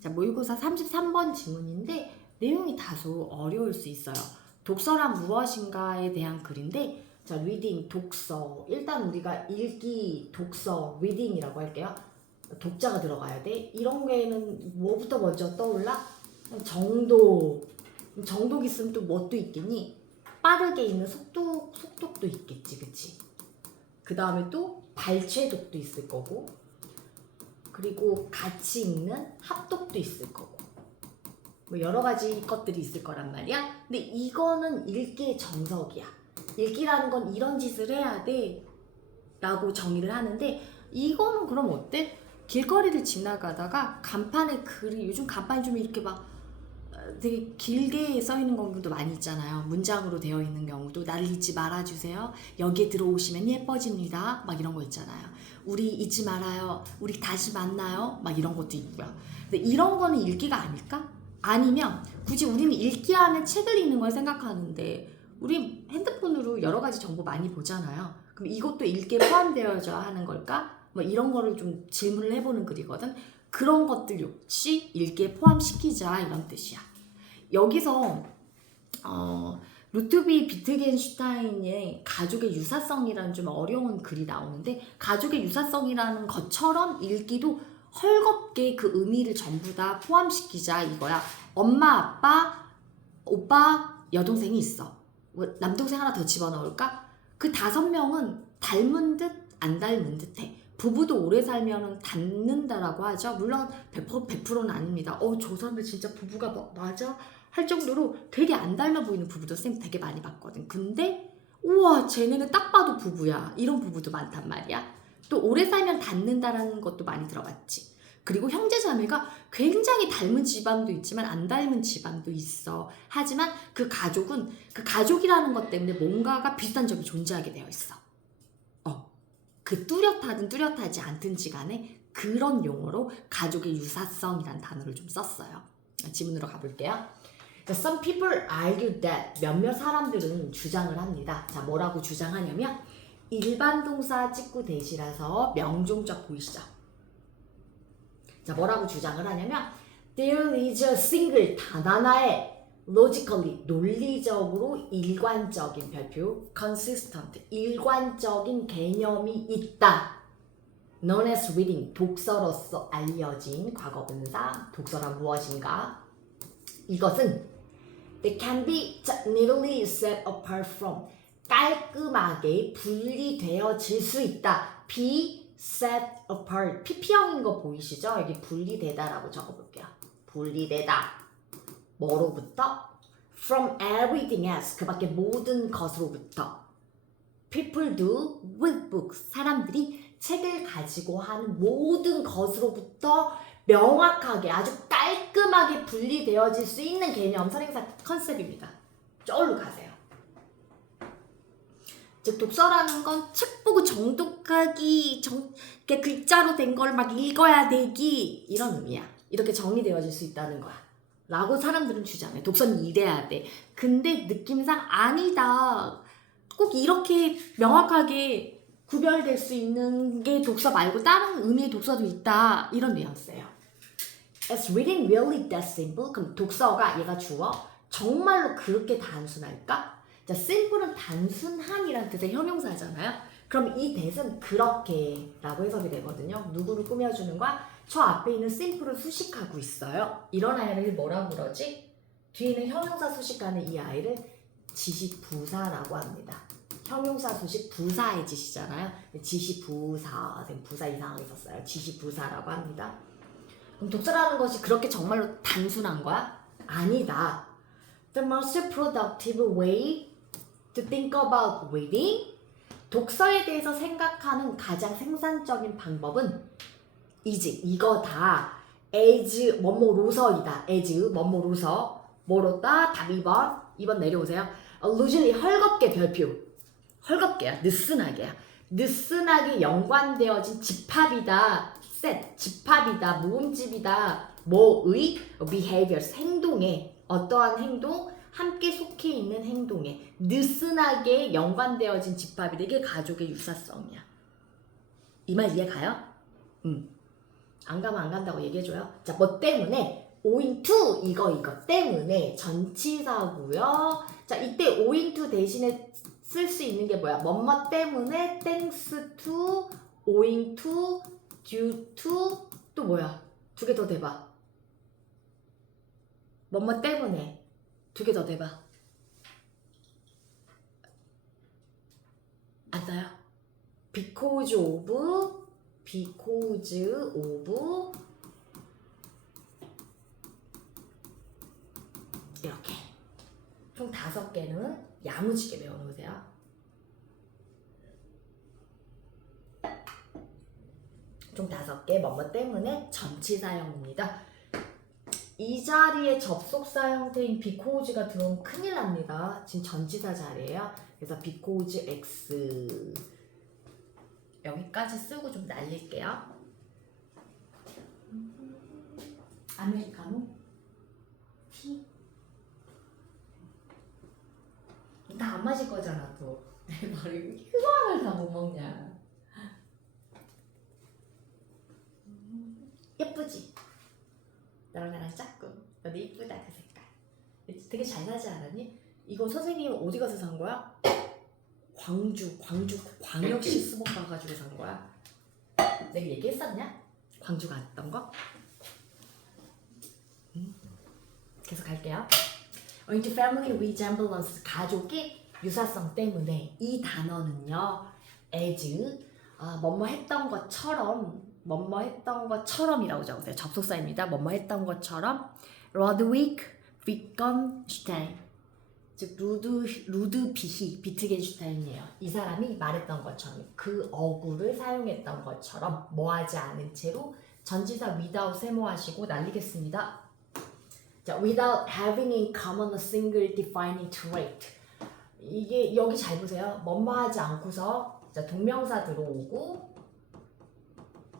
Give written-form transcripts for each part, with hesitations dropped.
자, 모의고사 33번 지문인데 내용이 다소 어려울 수 있어요. 독서란 무엇인가에 대한 글인데, 자, 리딩, 독서. 일단 우리가 읽기, 독서, 리딩이라고 할게요. 독자가 들어가야 돼. 이런 게는 뭐부터 먼저 떠올라? 정독. 정독 있으면 또 뭣도 있겠니? 빠르게 읽는 속독도 있겠지, 그치? 그 다음에 또 발췌독도 있을 거고, 그리고 같이 읽는 합독도 있을 거고, 뭐 여러 가지 것들이 있을 거란 말이야. 근데 이거는 읽기의 정석이야. 읽기라는 건 이런 짓을 해야 돼 라고 정의를 하는데, 이거는 그럼 어때? 길거리를 지나가다가 간판에 글이, 요즘 간판이 좀 이렇게 막 되게 길게 써 있는 경우도 많이 있잖아요. 문장으로 되어 있는 경우도, 나를 잊지 말아주세요, 여기에 들어오시면 예뻐집니다, 막 이런 거 있잖아요. 우리 잊지 말아요, 우리 다시 만나요, 막 이런 것도 있고요. 근데 이런 거는 읽기가 아닐까? 아니면 굳이 우리는 읽기 하면 책을 읽는 걸 생각하는데, 우리 핸드폰으로 여러 가지 정보 많이 보잖아요. 그럼 이것도 읽기에 포함되어져 하는 걸까? 뭐 이런 거를 좀 질문을 해보는 글이거든. 그런 것들 역시 읽기에 포함시키자, 이런 뜻이야. 여기서 루트비 비트겐슈타인의 가족의 유사성이라는 좀 어려운 글이 나오는데, 가족의 유사성이라는 것처럼 읽기도 헐겁게 그 의미를 전부 다 포함시키자 이거야. 엄마, 아빠, 오빠, 여동생이 있어. 남동생 하나 더 집어넣을까? 그 5명은 닮은 듯 안 닮은 듯해. 부부도 오래 살면 닮는다라고 하죠. 물론 100%는 아닙니다. 저 사람들 진짜 부부가 맞아? 할 정도로 되게 안 닮아 보이는 부부도 쌤 되게 많이 봤거든. 근데 우와, 쟤네는 딱 봐도 부부야, 이런 부부도 많단 말이야. 또 오래 살면 닮는다라는 것도 많이 들어봤지. 그리고 형제자매가 굉장히 닮은 집안도 있지만 안 닮은 집안도 있어. 하지만 그 가족은 그 가족이라는 것 때문에 뭔가가 비슷한 점이 존재하게 되어 있어. 그 뚜렷하든 뚜렷하지 않든지 간에 그런 용어로 가족의 유사성이라는 단어를 좀 썼어요. 지문으로 가볼게요. Some people argue that, 몇몇 사람들은 주장을 합니다. 자, 뭐라고 주장하냐면, 일반 동사 찍고 대시라서 명종적 보이시죠? 자, 뭐라고 주장을 하냐면, there is a single, 단 하나의 logically, 논리적으로 일관적인 별표, consistent, 일관적인 개념이 있다. known as reading, 독서로서 알려진 과거분사, 독서란 무엇인가? 이것은 they can be neatly set apart from, 깔끔하게 분리되어질 수 있다. be set apart, PP형인 거 보이시죠? 여기 분리되다라고 적어볼게요. 분리되다. 뭐로부터? From everything else, 그 밖에 모든 것으로부터. People do with books, 사람들이 책을 가지고 하는 모든 것으로부터 명확하게, 아주 깔끔하게 분리되어질 수 있는 개념, 선행사 컨셉입니다. 저울로 가세요. 즉, 독서라는 건 책 보고 정독하기, 글자로 된 걸 막 읽어야 되기, 이런 의미야. 이렇게 정리되어질 수 있다는 거야 라고 사람들은 주장해. 독서는 이래야 돼. 근데 느낌상 아니다, 꼭 이렇게 명확하게 구별될 수 있는 게 독서 말고 다른 의미의 독서도 있다, 이런 뉘앙스예요. Is reading really that simple? 그럼 독서가, 얘가 주어, 정말로 그렇게 단순할까? 자, simple은 단순한이란 뜻의 형용사잖아요. 그럼 이 that은 그렇게 라고 해석이 되거든요. 누구를 꾸며주는 거야? 저 앞에 있는 simple을 수식하고 있어요. 이런 아이를 뭐라고 그러지? 뒤에 있는 형용사 수식하는 이 아이를 지시부사라고 합니다. 형용사 수식 부사의 지시잖아요. 지시부사, 부사 이상하게 썼어요. 지시부사라고 합니다. 그럼 독서라는 것이 그렇게 정말로 단순한 거야? 아니다. The most productive way to think about reading, 독서에 대해서 생각하는 가장 생산적인 방법은 is, 이거다. as 뭐뭐로서이다. as 뭐뭐로서, 뭐로다. 답 2번 내려오세요. loosely, 헐겁게, 별표. 헐겁게야, 느슨하게야. 느슨하게 연관되어진 집합이다. set, 집합이다. 모음집이다. 뭐의? behaviors, 행동에, 어떠한 행동? 함께 속해 있는 행동에 느슨하게 연관되어진 집합이다. 이게 가족의 유사성이야. 이 말 이해 가요? 안 가면 안 간다고 얘기해줘요. 자, 뭐 때문에? owing to 이거 때문에 전치사고요. 자, 이때 owing to 대신에 쓸 수 있는 게 뭐야? 뭐뭐 때문에 thanks to, owing to, due to 또 뭐야? 두 개 더 대봐. 뭐뭐 때문에 두 개 더 대봐. 안 나요? because of 이렇게 총 5개는 야무지게 외워놓으세요. 총 5개 뭐뭐 때문에 전치사형입니다. 이 자리에 접속사 형태인 because가 들어오면 큰일 납니다. 지금 전치사 자리예요. 그래서 because x 여기까지 쓰고 좀 날릴게요. 아메리카노? 티? 다 안 마실 거잖아 또. 내 머리 그거를 다 못 먹냐. 예쁘지? 너랑 나랑 짝꿍. 너도 이쁘다 그 색깔. 되게 잘 사지 않았니? 이거 선생님 어디 가서 산 거야? 광주 광역시 수목 가가지고 산 거야. 내가 얘기했었냐? 광주 갔던 거? 계속 갈게요. Owing to family resemblance, 가족의 유사성 때문에 이 단어는요, as 뭐뭐 했던 것처럼이라고 적으세요. 접속사입니다. 뭐뭐 했던 것처럼 로드위크 비건슈타인, 즉 비트겐슈타인이에요. 이 사람이 말했던 것처럼 그 어구를 사용했던 것처럼 뭐하지 않은 채로 전치사 without 세모하시고 날리겠습니다. 자, without having in common a single defining trait. 이게 여기 잘 보세요. 뭐뭐하지 않고서 자, 동명사 들어오고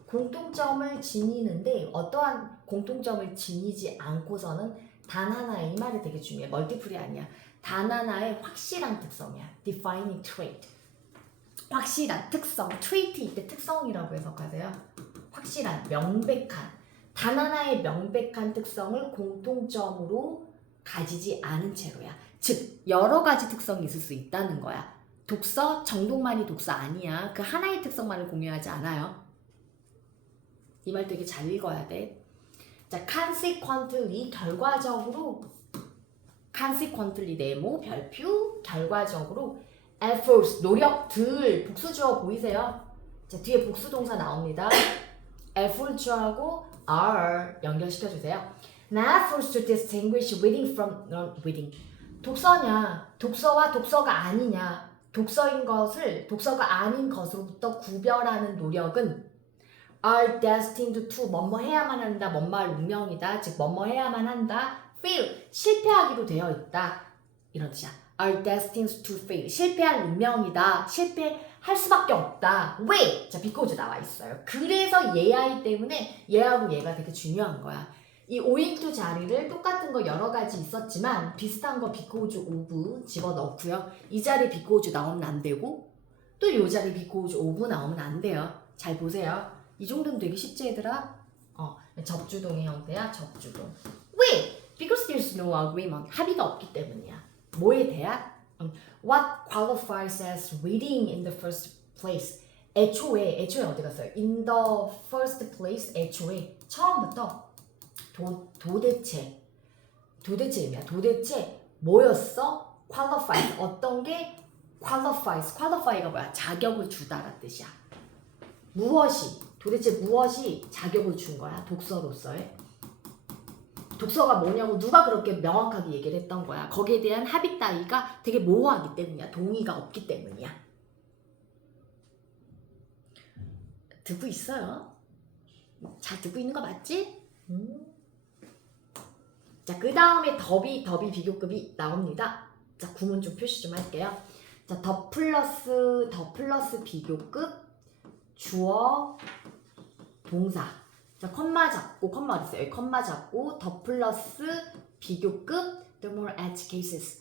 공통점을 지니는데 어떠한 공통점을 지니지 않고서는 단 하나의, 이 말이 되게 중요해. 멀티플이 아니야. 단 하나의 확실한 특성이야. defining trait. 확실한 특성. trait 이때 특성이라고 해석하세요. 확실한, 명백한. 단 하나의 명백한 특성을 공통점으로 가지지 않은 채로야. 즉 여러 가지 특성이 있을 수 있다는 거야. 독서, 정독만이 독서 아니야. 그 하나의 특성만을 공유하지 않아요. 이 말 되게 잘 읽어야 돼. 자, consequently 결과적으로, consequently 네모 별표 결과적으로 efforts 노력들 복수주어 보이세요? 자, 뒤에 복수동사 나옵니다. efforts하고 are 연결시켜주세요. Now efforts to distinguish reading from non-reading. 독서냐, 독서와 독서가 아니냐, 독서인 것을 독서가 아닌 것으로부터 구별하는 노력은 are destined to 뭐뭐 해야만 한다, 뭐뭐할 운명이다, 즉 뭐뭐 해야만 한다, fail 실패하기로 되어 있다, 이런 뜻이야. are destined to fail 실패할 운명이다, 실패할 수밖에 없다. 왜? 자, because 나와 있어요. 그래서 얘아이 때문에 얘하고 얘가 되게 중요한 거야. 이 owing to 자리를 똑같은 거 여러 가지 있었지만 비슷한 거 because of 집어넣고요. 이 자리 because 나오면 안 되고 또 이 자리 because of 나오면 안 돼요. 잘 보세요. 이 정도는 되게 쉽지 얘들아? 접주동의 형태야. 접주동. 왜? Because there's no agreement. 합의가 없기 때문이야. 뭐에 대한? What qualifies as reading in the first place? 애초에 어디 갔어요? In the first place, 애초에 처음부터 도대체입니다. 도대체 뭐였어? qualifies. 어떤 게 qualifies. qualify가 뭐야? 자격을 주다라는 뜻이야. 도대체 무엇이 자격을 준 거야? 독서로서의. 독서가 뭐냐고 누가 그렇게 명확하게 얘기를 했던 거야. 거기에 대한 합의 따위가 되게 모호하기 때문이야. 동의가 없기 때문이야. 듣고 있어요? 잘 듣고 있는 거 맞지? 자, 그 다음에 더비 비교급이 나옵니다. 자, 구문 좀 표시 좀 할게요. 자, 더 플러스 비교급 주어 동사. 자, 컴마 잡고 컴마 어디 있어요? 컴마 잡고 더 플러스 비교급 the more edge cases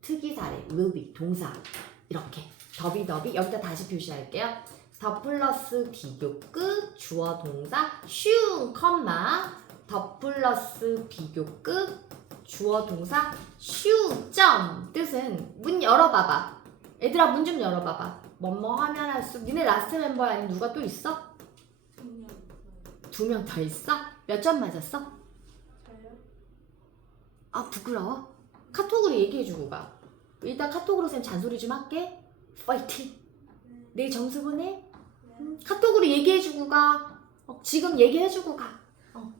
특이 사례 will be 동사 이렇게 더비 여기다 다시 표시할게요. 더 플러스 비교급 주어 동사 슝 컴마 더 플러스 비교급 주어 동사 슝 점 뜻은 문 열어봐봐. 얘들아 문 좀 열어봐봐. 뭐뭐 하면 할수록 니네 라스트 멤버 아니면 누가 또 있어? 2명 더 있어? 몇 점 맞았어? 아 부끄러워? 카톡으로 얘기해주고 가. 일단 카톡으로 쌤 잔소리 좀 할게. 파이팅. 내일 점수 보내? 카톡으로 얘기해주고 가. 지금 얘기해주고 가.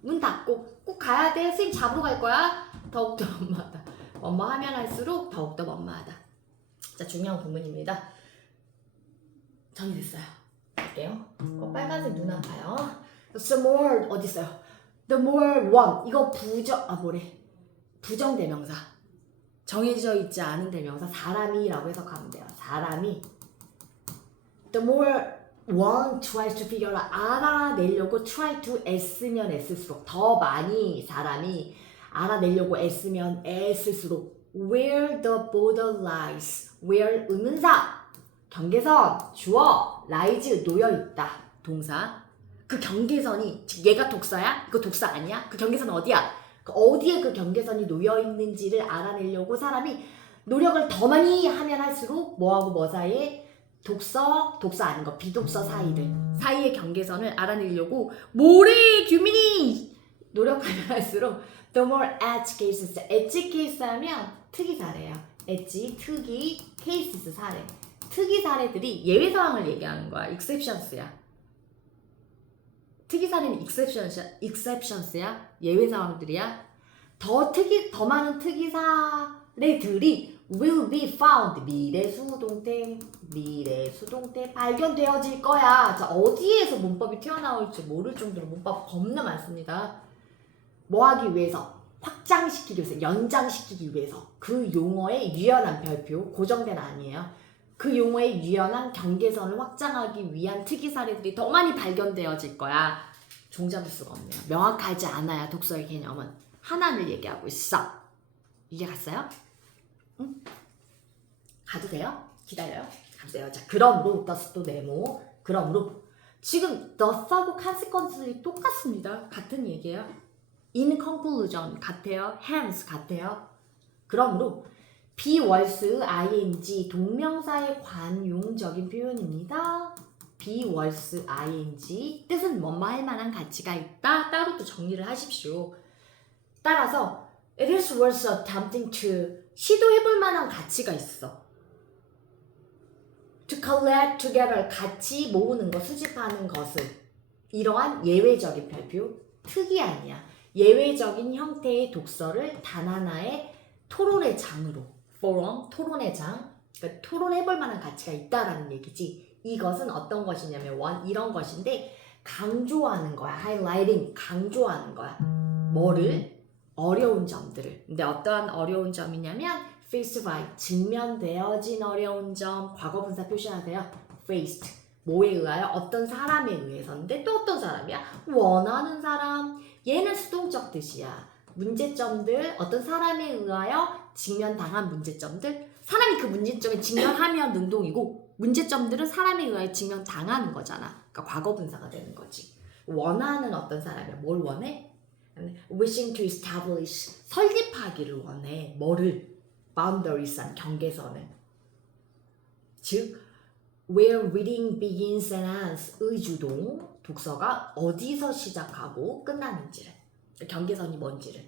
문 닫고 꼭 가야 돼. 쌤 잡으러 갈 거야. 더욱더 원마하다. 원마하면 할수록 더욱더 원마하다. 자 중요한 부분입니다. 정리됐어요. 할게요. 빨간색 눈 아파요. The more 어디 있어요? The more one 이거 부정대명사. 정해져 있지 않은 대명사 사람이라고 해석하면 돼요. 사람이 the more one tries to figure out 알아내려고 try to 애쓰면 애쓸수록 더 많이 사람이 알아내려고 애쓰면 애쓸수록 where the border lies where 의문사 경계선 주어 lies 놓여있다 동사 그 경계선이 즉 얘가 독서야? 그거 독서 아니야? 그 경계선 어디야? 어디에 그 경계선이 놓여있는지를 알아내려고 사람이 노력을 더 많이 하면 할수록 뭐하고 뭐 사이에 독서 아닌 거 비독서 사이의 경계선을 알아내려고 모래 규민이 노력하면 할수록 the more edge cases 엣지 케이스 하면 특이 사례예요. 엣지, 특이, cases 사례 특이 사례들이 예외 상황을 얘기하는 거야. exceptions야. 특이 사례는 exceptions야. 예외 상황들이야. 더 많은 특이 사례들이 will be found 미래 수동태 발견되어질 거야. 자, 어디에서 문법이 튀어나올지 모를 정도로 문법 겁나 많습니다. 뭐 하기 위해서? 확장시키기 위해서, 연장시키기 위해서 그 용어의 유연한 별표, 고정된 아니에요. 그 용어의 유연한 경계선을 확장하기 위한 특이 사례들이 더 많이 발견되어질 거야. 종잡을 수가 없네요. 명확하지 않아야 독서의 개념은 하나를 얘기하고 있어. 이해 갔어요? 응? 가도 돼요? 기다려요? 가도 돼요. 자, 그러므로 thus도 네모. 그러므로 지금 thus하고 consequence들이 똑같습니다. 같은 얘기예요. in conclusion 같아요. hence 같아요. 그러므로 be was ing 동명사의 관용적인 표현입니다. be was ing 뜻은 뭐뭐 할 만한 가치가 있다. 따로 또 정리를 하십시오. 따라서 it is worth attempting to 시도해볼 만한 가치가 있어. to collect together 같이 모으는 것, 수집하는 것을 이러한 예외적인 별표, 특이 아니야. 예외적인 형태의 독서를 단 하나의 토론의 장으로 forum, 토론의 장 그러니까 토론해볼 만한 가치가 있다라는 얘기지. 이것은 어떤 것이냐면 이런 것인데 강조하는 거야. highlighting, 강조하는 거야. 뭐를? 어려운 점들을. 근데 어떠한 어려운 점이냐면 faced by, 직면되어진 어려운 점. 과거분사 표시하세요. faced, 뭐에 의하여? 어떤 사람에 의해서인데 또 어떤 사람이야? 원하는 사람. 얘는 수동적 뜻이야. 문제점들, 어떤 사람에 의하여 직면당한 문제점들. 사람이 그 문제점에 직면하면 능동이고 문제점들은 사람에 의하여 직면당하는 거잖아. 그러니까 과거분사가 되는 거지. 원하는 어떤 사람이야. 뭘 원해? wishing to establish, 설립하기를 원해. 뭐를? boundaries한 경계선을. 즉 where reading begins and ends 의주동 독서가 어디서 시작하고 끝나는지를, 경계선이 뭔지를.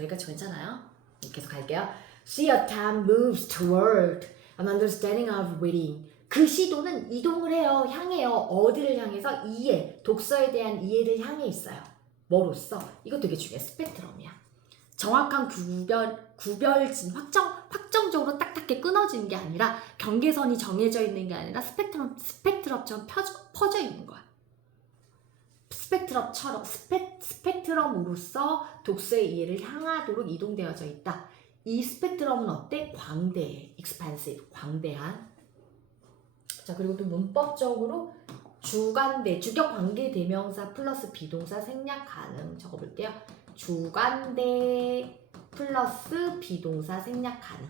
여기까지 괜찮아요? 계속 갈게요. See a time moves toward an understanding of reading. 그 시도는 이동을 해요. 향해요. 어디를 향해서? 이해. 독서에 대한 이해를 향해 있어요. 뭐로써? 이거 되게 중요해. 스펙트럼이야. 정확한 구별진, 확정적으로 딱딱하게 끊어지는 게 아니라 경계선이 정해져 있는 게 아니라 스펙트럼처럼 퍼져 있는 거야. 스펙트럼으로서 독서의 이해를 향하도록 이동되어져 있다. 이 스펙트럼은 어때? 광대해. expansive, 광대한. 자, 그리고 또 문법적으로 주관대, 주격관계대명사 플러스 비동사 생략 가능 적어볼게요. 주관대 플러스 비동사 생략 가능.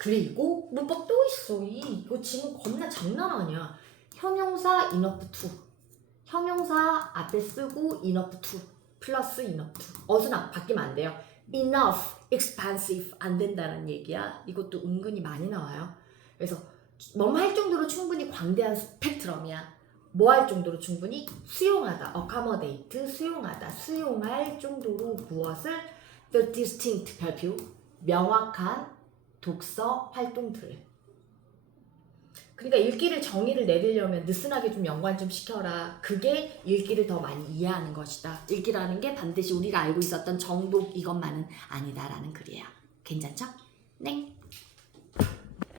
그리고 문법 또 있어. 이거 지금 겁나 장난 아니야. 형용사 enough to. 형용사 앞에 쓰고 enough to 플러스 enough to. 어순 바뀌면 안 돼요. enough, expensive 안 된다는 얘기야. 이것도 은근히 많이 나와요. 그래서 뭐 할 정도로 충분히 광대한 스펙트럼이야. 뭐 할 정도로 충분히 수용하다, accommodate, 수용하다, 수용할 정도로 무엇을 the distinct 별표, 명확한 독서 활동들을. 그러니까 읽기를 정의를 내리려면 느슨하게 좀 연관 좀 시켜라. 그게 읽기를 더 많이 이해하는 것이다. 읽기라는 게 반드시 우리가 알고 있었던 정독 이것만은 아니다라는 글이에요. 괜찮죠? 네.